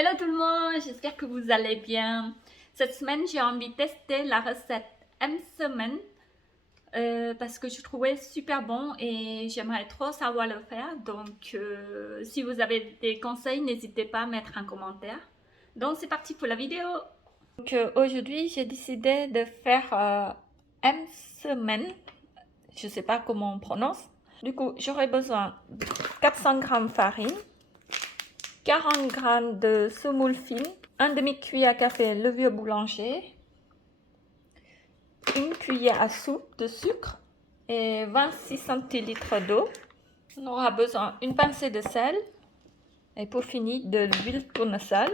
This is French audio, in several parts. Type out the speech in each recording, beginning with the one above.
Hello tout le monde, j'espère que vous allez bien. Cette semaine, j'ai envie de tester la recette M-Semaine parce que je trouvais super bon et j'aimerais trop savoir le faire. Donc, si vous avez des conseils, n'hésitez pas à mettre un commentaire. Donc, c'est parti pour la vidéo. Donc, aujourd'hui, j'ai décidé de faire M-Semaine. Je ne sais pas comment on prononce. Du coup, j'aurai besoin de 400 g farine, 40 g de semoule fine, un demi-cuillère à café levure boulanger, une cuillère à soupe de sucre et 26 centilitres d'eau. On aura besoin d'une pincée de sel et pour finir de l'huile tournesol.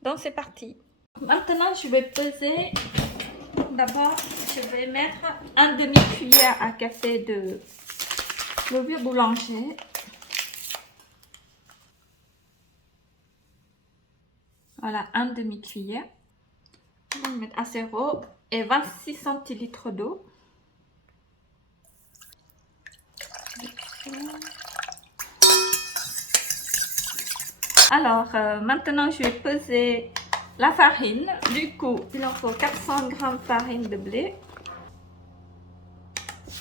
Donc c'est parti. Maintenant je vais peser. D'abord je vais mettre un demi-cuillère à café de levure boulanger. Voilà, un demi-cuillère. On va mettre à 0 et 26 centilitres d'eau. Alors, maintenant je vais peser la farine. Du coup, il en faut 400 g de farine de blé.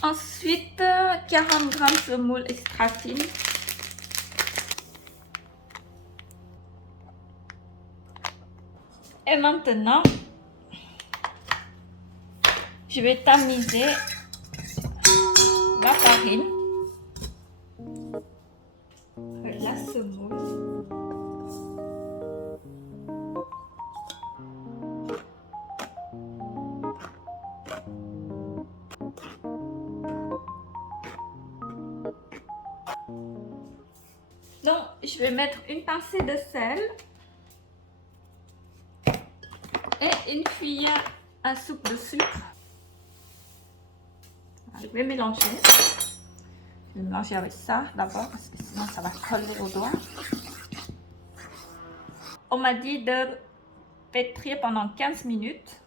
Ensuite, 40 g de semoule extra fine. Et maintenant, je vais tamiser la farine, la semoule. Donc, je vais mettre une pincée de sel et une cuillère à soupe de sucre. Je vais mélanger. Je vais mélanger avec ça d'abord parce que sinon ça va coller aux doigts. On m'a dit de pétrir pendant 15 minutes.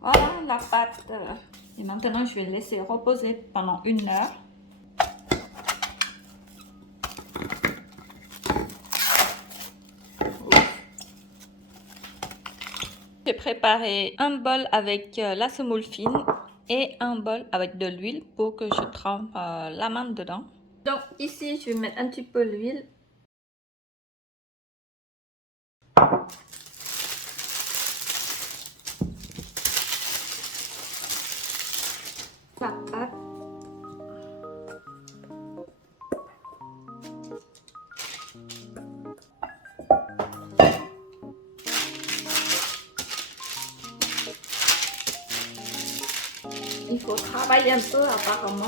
Voilà la pâte. Et maintenant, je vais laisser reposer pendant 1 heure. J'ai préparé un bol avec la semoule fine et un bol avec de l'huile pour que je trempe l'amande dedans. Donc ici, je vais mettre un petit peu l'huile. La pâte. Il faut travailler un peu apparemment.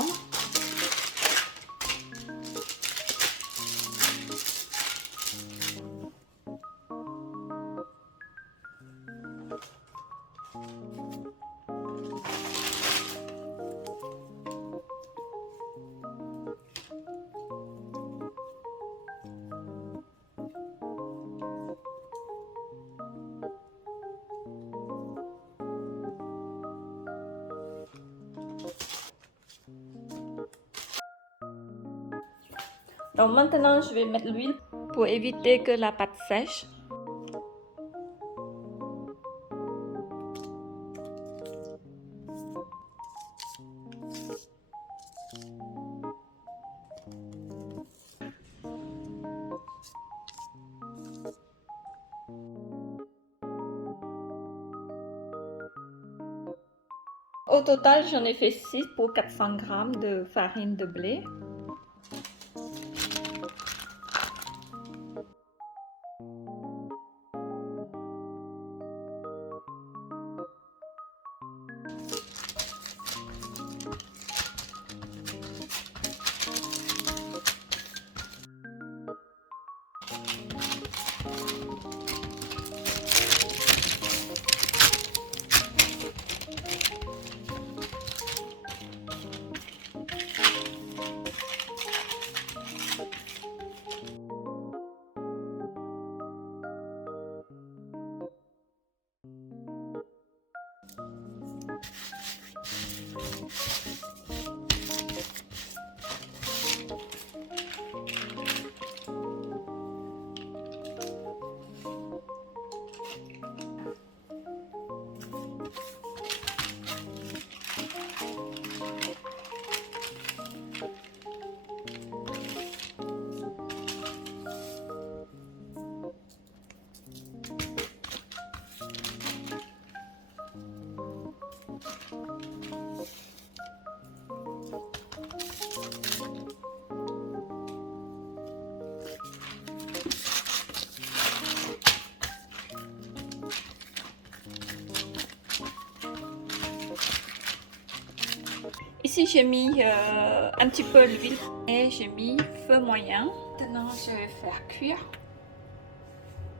Donc maintenant, je vais mettre l'huile pour éviter que la pâte sèche. Au total, j'en ai fait 6 pour 400 g de farine de blé. Ici, j'ai mis un petit peu d'huile et j'ai mis feu moyen. Maintenant, je vais faire cuire.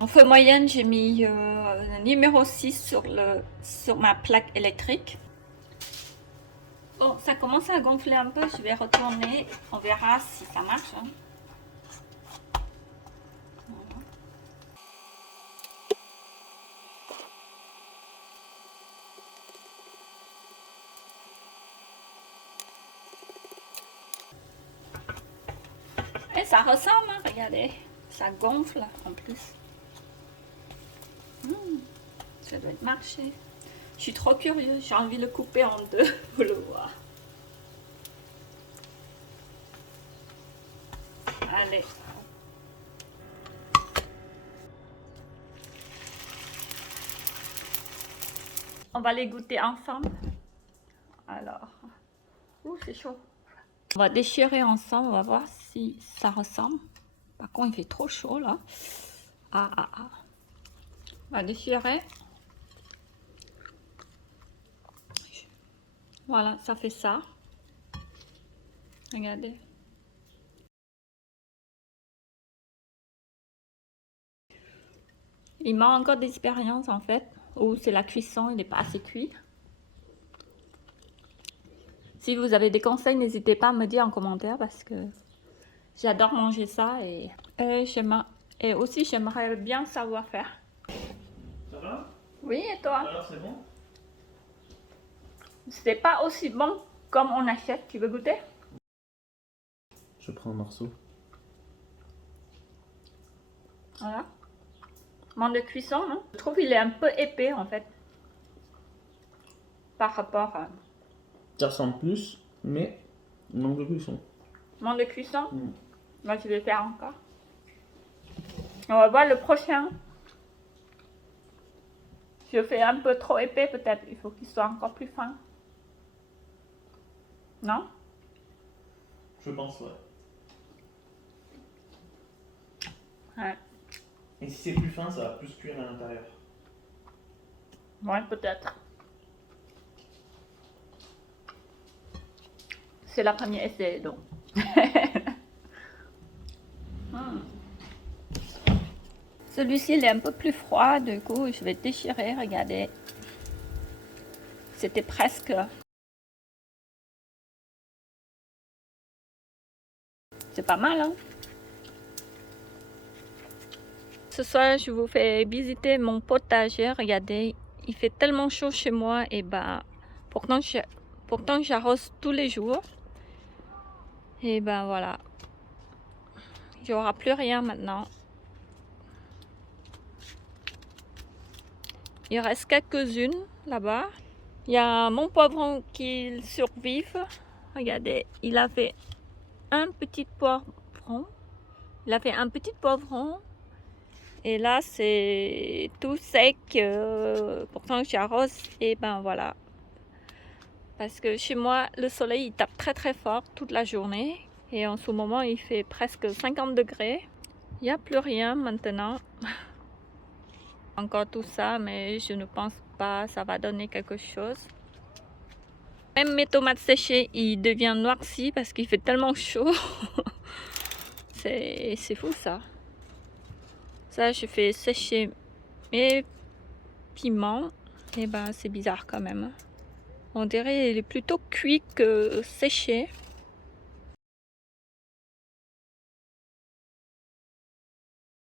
En feu moyen, j'ai mis le numéro 6 sur ma plaque électrique. Bon, ça commence à gonfler un peu, je vais retourner, on verra si ça marche. Hein. Voilà. Et ça ressemble, hein, regardez, ça gonfle en plus. Ça doit être marché. Je suis trop curieuse, j'ai envie de le couper en deux pour le voir. Allez. On va les goûter ensemble. Alors, c'est chaud. On va déchirer ensemble, on va voir si ça ressemble. Par contre, il fait trop chaud là. On va déchirer. Voilà, ça fait ça. Regardez. Il manque encore d'expérience en fait. Ou c'est la cuisson, il n'est pas assez cuit. Si vous avez des conseils, n'hésitez pas à me dire en commentaire parce que j'adore manger ça et aussi j'aimerais bien savoir faire. Ça va? Oui, et toi? Alors c'est bon? C'est pas aussi bon comme on achète. Tu veux goûter? Je prends un morceau. Voilà. Manque de cuisson, non? Je trouve qu'il est un peu épais en fait. Par rapport à... Ça ressemble plus, mais il manque de cuisson. Manque de cuisson? Moi, je vais faire encore. On va voir le prochain. Je fais un peu trop épais peut-être. Il faut qu'il soit encore plus fin. Non? Je pense, ouais. Ouais. Et si c'est plus fin, ça va plus cuire à l'intérieur. Ouais, peut-être. C'est la première essai, donc. Celui-ci, il est un peu plus froid, du coup, je vais déchirer, regardez. C'était presque... C'est pas mal, hein? Ce soir, je vous fais visiter mon potager. Regardez, il fait tellement chaud chez moi et pourtant j'arrose tous les jours. Et voilà. Il n'y aura plus rien maintenant. Il reste quelques-unes là-bas. Il y a mon poivron qui survit. Regardez, il a fait un petit poivron. Et là, c'est tout sec. Pourtant, j'arrose. Et voilà. Parce que chez moi, le soleil, il tape très très fort toute la journée. Et en ce moment, il fait presque 50 degrés. Il n'y a plus rien maintenant. Encore tout ça, mais je ne pense pas que ça va donner quelque chose. Même mes tomates séchées, ils deviennent noircis parce qu'il fait tellement chaud. C'est fou ça. Ça, je fais sécher mes piments. Et c'est bizarre quand même. On dirait qu'il est plutôt cuit que séché.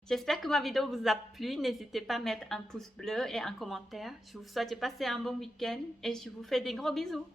J'espère que ma vidéo vous a plu. N'hésitez pas à mettre un pouce bleu et un commentaire. Je vous souhaite de passer un bon week-end et je vous fais des gros bisous.